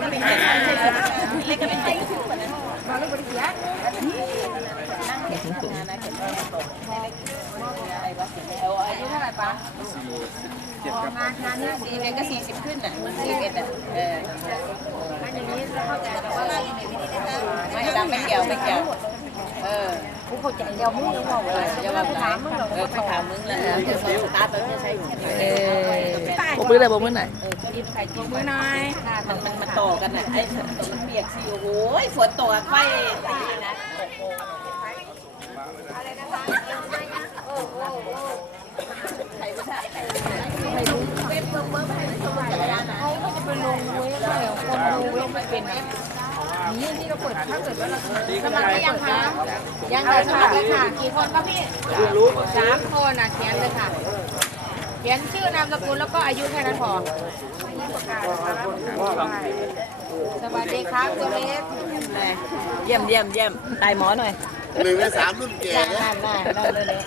ท่าไหร่ปะงานงานนี้สี่เอ็ดก็สี่สิบขึ้นอะสี่เอ็ดอะเอออันนี้เข้าใจแต่ว่าไม่ดำไม่เกี่ยวไม่เกี่ยวเออ กูเข้าใจเดียวมึงยังบอกเอออย่ามาถามมึงหรอกเออเขาถามมึงแหละเออจะสตาร์ทแล้วจะใช้แค่ไหนเออบอกมือไหนบอกมือไหนเออก็รีบใส่มือหน่อยมันมันมันต่อกันอะไอ้มันเปียกสิโอ้โหฝนตกไฟตีนะใครไม่ได้ใครใครรู้เว็บเบิ้งเบิ้งให้สบายนะเขาก็จะไปลงเว้ยอะไรของคนดูเว้ยไม่เป็น นะนี่ที่เราเปิดถ้าเกิดว่าเราสมัครได้ยังคะยังเลยสมัครเลยค่ะกี่คนคะพี่สามคนอะเขียนเลยค่ะเขียนชื่อนามสกุลแล้วก็อายุแค่นั้นพอสวัสดีครับตัวเล็กเยี่ยมเยี่ยมเยี่ยมตายหมอหน่อยหนึ่งในสามรุ่นแก่นั่นนั่นนั่นเลย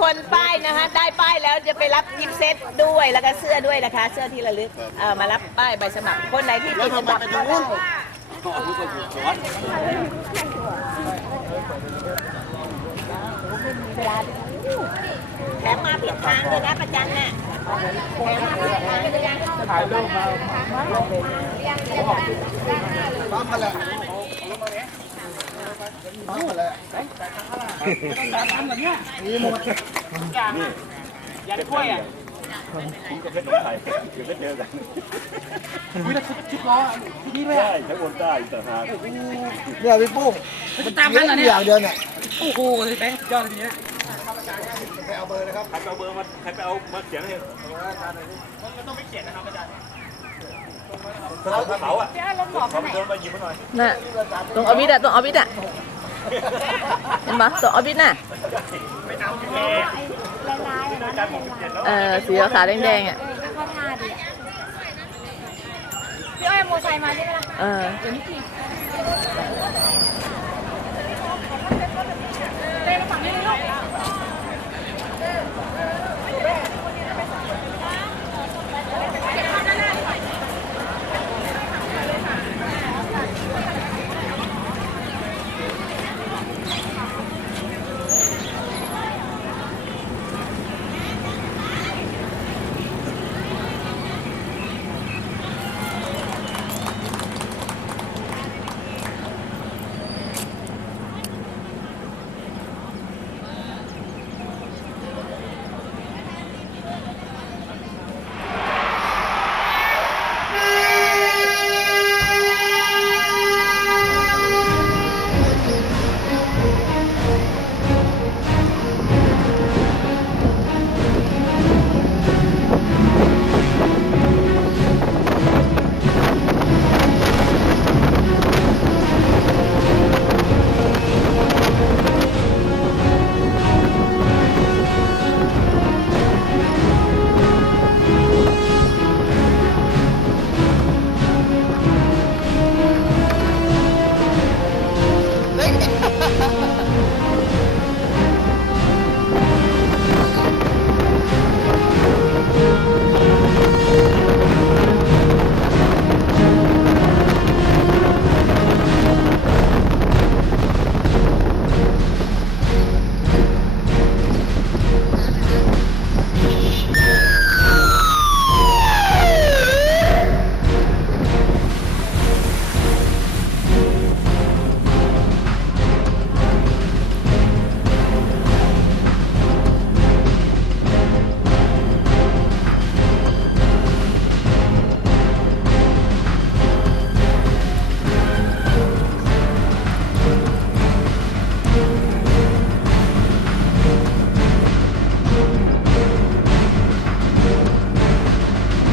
คนป้ายนะคะได้ป้ายแล้วจะไปรับกิฟต์เซตด้วยแล้วก็เสื้อด้วยนะคะ เสื้อที่ระลึกเออมารับป้ายใบสมัครคนไหนที่แล้ติวดทำจะไมดับไปก็ทางได้นู้นแถมมาผิดทางเลยนะประจันน่ะแถมมาผิดทางเลยนะปั๊มมาแล้ วปั๊มมาแล้วใช่ใช้วนได้แต่หาเนี่ยพี่ปุ้งมันตามนั้นเหรอเนี่ยอย่างเดียวเนี่ยใครไปเอาเบอร์มา ใครไปเอามาเขียนให้มันต้องไม่เขียนนะครับอาจารย์เขาอะเขาเดินมาหยิบมาหน่อยน่ะตรงออฟฟิศอะตรงออฟฟิศอะ เห็นปะตรงออฟฟิศน่ะเออสีขาวๆแดงๆอะเข้าท่าดีอะพี่อ้อยโมไซค์มาใช่ไหมล่ะเออ เ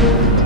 you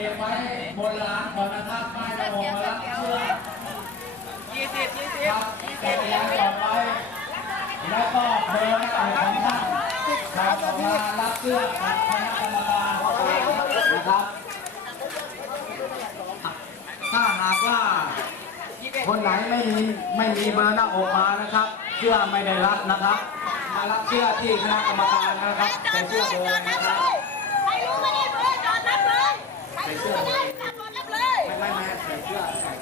ก็บไว้บนร้านก่อนนะครับป้ายะมงรับเชื่อยี่สิบยี่สิบครับยางต่อไปแล้วก็เพิ่นต่อของท่านขับมารับเสื้อขับคณะกรรมการนะครับถ้าหากว่าคนไหนไม่มีไม่มีเบอร์หน้าอกมานะครับเสื้อไม่ได้รับนะครับ มารับเสื้อที่คณะกรรมการนะครับเป็นเสื้อเบอนะครับ ใครรู้ไม่ได้อดนับเลยไม่ไม่ไม่ใส่เสื้อใส่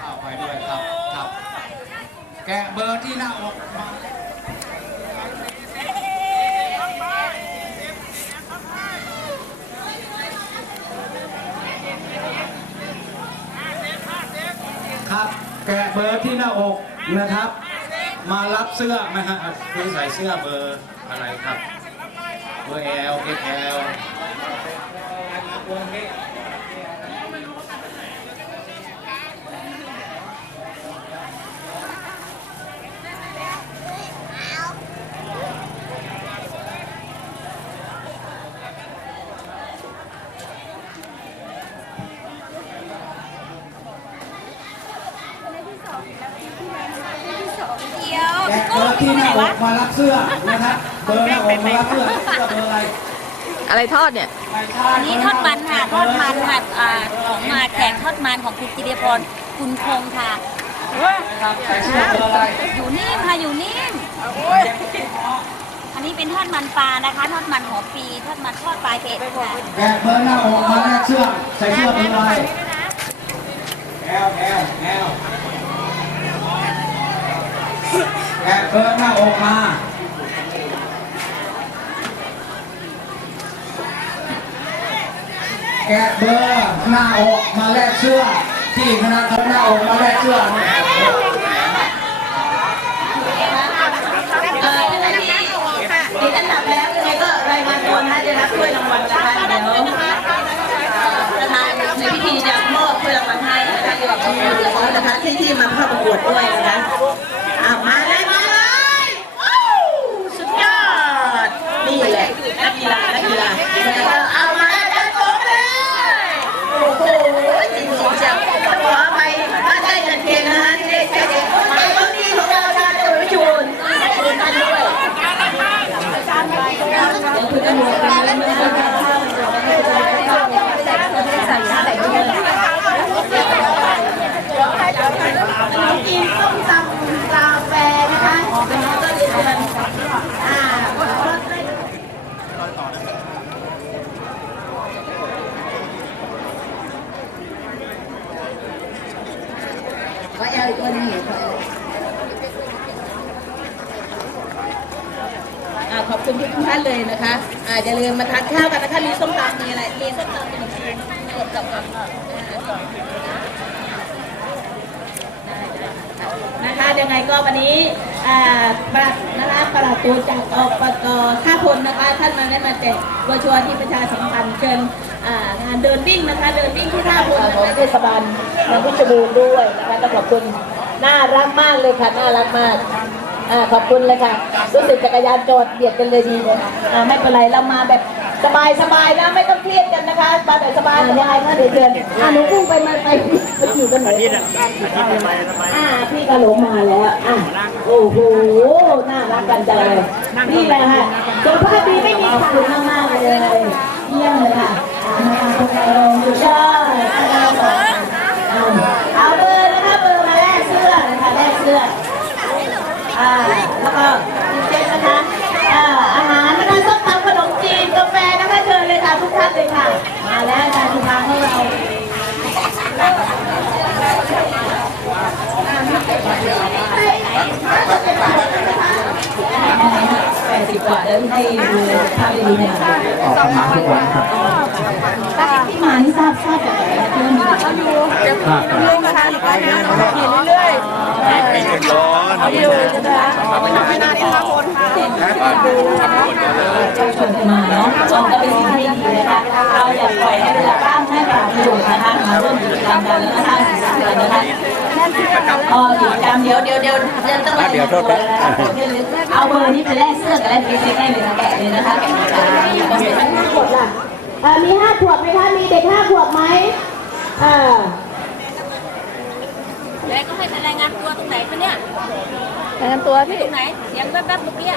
เอาไปด้วยครับครับ แกะเบอร์ที่หน้าอกมาครับ แกะเบอร์ที่หน้าอกนะครับ มารับเสื้อไหมฮะคือใส่เสื้อเบอร์ อะไรครับเบอร์ L XL แกะเบอร์ที่หน้าอกมารับเสื้อนะครับ เบอร์หน้าอกมารับเสื้อเสื้อเบอร์อะไรอะไรทอดเนี่ยไม่ใช่อันนี้ทอดมันค่ะทอดมันค่ะอ่าของมาแขกทอดมันของคุณกิติพรคุณคงค่ะครับใส่เสื้อเบอร์อะไรอยู่นิ่มค่ะอยู่นิ่มอันนี้เป็นทอดมันปลานะคะทอดมันหัวปีทอดมันทอดปลายเป็ดค่ะแกะเบอร์หน้าอกมาแลกเสื้อใส่เสื้อเบอร์อะไรแอลแอลแอลแกะเบอร์หน้าอกมา กะเบอร์หน้าอกมาแลกเสื้อที่คณะทำหน้าอกมาแลกเสื้อเนี่ยเออที่มีอันดับแล้วยังไงก็รายงานตัวนะคะจะรับถ้วยรางวัลนะคะเดี๋ยวประธานในพิธีจะมอบถ้วยรางวัลให้นะคะอยู่กับคุณนะคะที่ที่มาเข้าประกวดด้วยนะคะอะมาเลยมาเลยว้าวสุดยอดนี่แหละนักกีฬานักกีฬาเอามาจัดโต๊ะเลยโอ้โหจริงๆจะขอไปถ้าได้จัดเกณฑ์นะคะที่ได้ใช้เด็กมาบางทีของเราชาติวิจูนขอบคุณท่านด้วย กินส้มตำกาแฟนะคะก็เรียนกันอ่า ขอแอลอีกตัวหนึงขอบคุณทุกท่านเลยนะคะอาอย่าลืมมาทานข้าวกันนะคะ มีส้มตำมีอะไร มีส้มตำมีขนมจีนเกือบกับกับนะคะยังไงก็วันนี้อ่าประหลัดนะคะปะหลัดตัวจากอปกท่าพลนะคะ ท่านมาได้มาแจกโบรชัวร์ที่ประชาสัมพันธ์เชิญ อ่างานเดินวิ่งนะคะ เดินวิ่งที่ท่าพลของเทศบาลเมืองเพชรบูรณ์ด้วยนะคะต้องขอบคุณน่ารักมากเลยค่ะน่ารักมากอาขอบคุณเลยค่ะรู้สึกจักรยานจอดเบียดกันเลยดีเลยอ่าไม่เป็นไรเรามาแบบสบายสบายๆนะไม่ต้องเครียดกันนะคะมาแบบสบายยังไงคะเดี๋ยวเชิญอ่าหนูพุ่งไปมาไปไปอยู่กันไหนอ่าพี่กะโหลงมาแล้วอะโอ้โหน่ารักกันจังเลยนี่แหละค่ะสุขภาพดีไม่มีขาดมากๆเลยเยี่ยมเลยค่ะ อ่าคุณกระโหลงสุดยอดเอาเบอร์นะคะเบอร์มาแลกเสื้อนะคะแลกเสื้ออ่าแล้วก็มีเซ็ตนะคะอ่าอาหารนะคะส้มตำขนมจีนกาแฟนะคะเชิญเลยค่ะทุกท่านเลยค่ะมาแล้วอาจารย์ทุกทางของเราแปดสิบ กว่าเดินให้ดูภาพดีๆนะคะออกมาทุกวันครับที่มานี่ทราบทราบจากไหนคะเพื่อนมีเขาอยู่ลงนะคะหรือว่าเนี่ยเขียนเรื่อยๆม่เดือดร้อนเอาอยู่นะคะไม่ทำไม่นานที่ห้าคนค่ะเจ้าชวนกันมาเนาะก็เป็นสิ่งที่ดีนะคะเราอยากปล่อยให้เวลาบ้างให้ปราบประโยชน์นะคะมาร่วมกิจกรรมกันแล้วนะคะศึกษากันนะคะ ออสีดำเดี๋ยวเดี๋ยวเดี๋ยวเดี๋ยวต้องเดี๋ยวโทษเอาเบอร์นี้ไปแลกเสื้อกับแลกเค้กได้เลยนะแกะเลยนะคะแกะเลยค่ะห้าขวบล่ะมีห้าขวบไหมคะ มีเด็กห้าขวบไหมอ่าแล้วก็ให้รายงานตัวตรงไหนคะเนี่ยรายงานตัวที่ตรงไหนเสียงแป๊บๆเมื่อกี้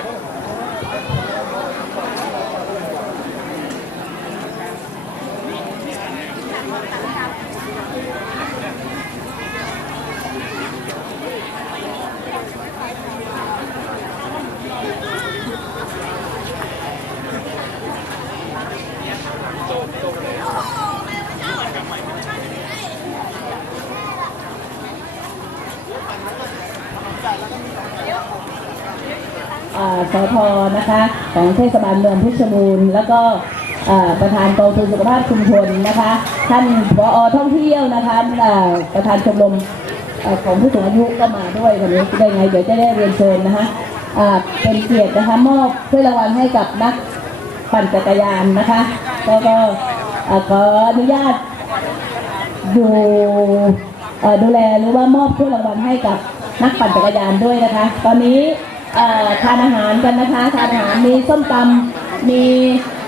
สพนะคะ ของเทศบาลเมืองเพชรบูรณ์แล้วก็ประธานกองทุนสุขภาพชุมชนนะคะ ท่านผอท่องเที่ยวนะคะประธานชมรมของผู้สูงอายุก็มาด้วยวันนี้ได้ไงเดี๋ยวจะได้เรียนเชิญนะคะเป็นเกียรตินะคะมอบถ้วยรางวัลให้กับนักปั่นจักรยานนะคะแล้วก็อ่าขออนุญาตอยู่เอ่อดูแลหรือว่ามอบถ้วยรางวัลให้กับนักปั่นจักรยานด้วยนะคะ ตอนนี้ ทานอาหารกันนะคะทานอาหารมีส้มตำมี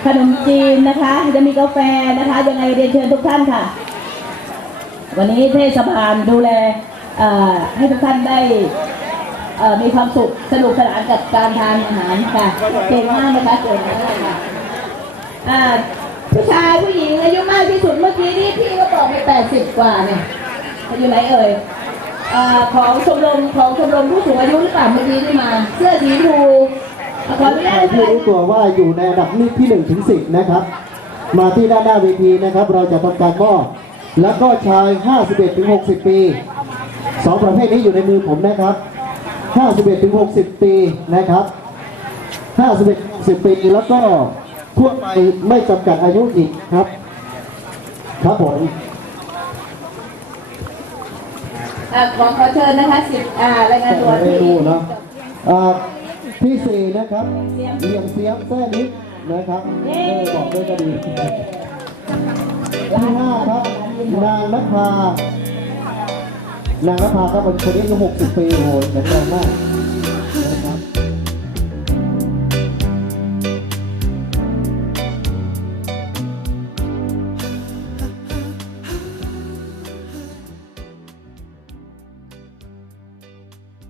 ขนมจีนนะคะ จะมีกาแฟนะคะยังไงเรียนเชิญทุกท่านค่ะ วันนี้เทศบาลดูแลเอ่อให้ทุกท่านได้เอ่อมีความสุขสนุกสนานกับการทานอาหารค่ะเก่งมากนะคะเก่งมากค่ะอ่าผู้ชายผู้หญิงอายุมากที่สุดเมื่อกี้นี่พี่ก็บอกไปแปดสิบกว่าเนี่ยอายุไหนเอ่ยอ่า ของชมรมของชมรมผู้สูงอายุหรือเปล่าเมื่อกี้ที่มา เสื้อสีชมพูขออนุญาตรู้ตัวว่าอยู่ในอันดับนี้ที่1ถึง10 นะครับ มาที่ด้านหน้าเวทีนะครับ เราจะทำการมอบแล้วก็ชาย 51ถึง60 ปีสองประเภทนี้อยู่ในมือผมนะครับ 51ถึง60 ปีนะครับ 51ถึง60 ปีแล้วก็ทั่วไปไม่จำกัดอายุอีกครับ ครับผม อ่า ขอขอเชิญนะคะสิบอ่ารายงานตัวไม่ที่รู้เนาะอ่าที่สี่นะครับเหลี่ยมเสียมแท้นิดนะครับเออบอกด้วยก็ดีที่ห้าครับนางนภานางนภาครับคนนี้อายุ60ปีโอ้โหแข็งแรงมาก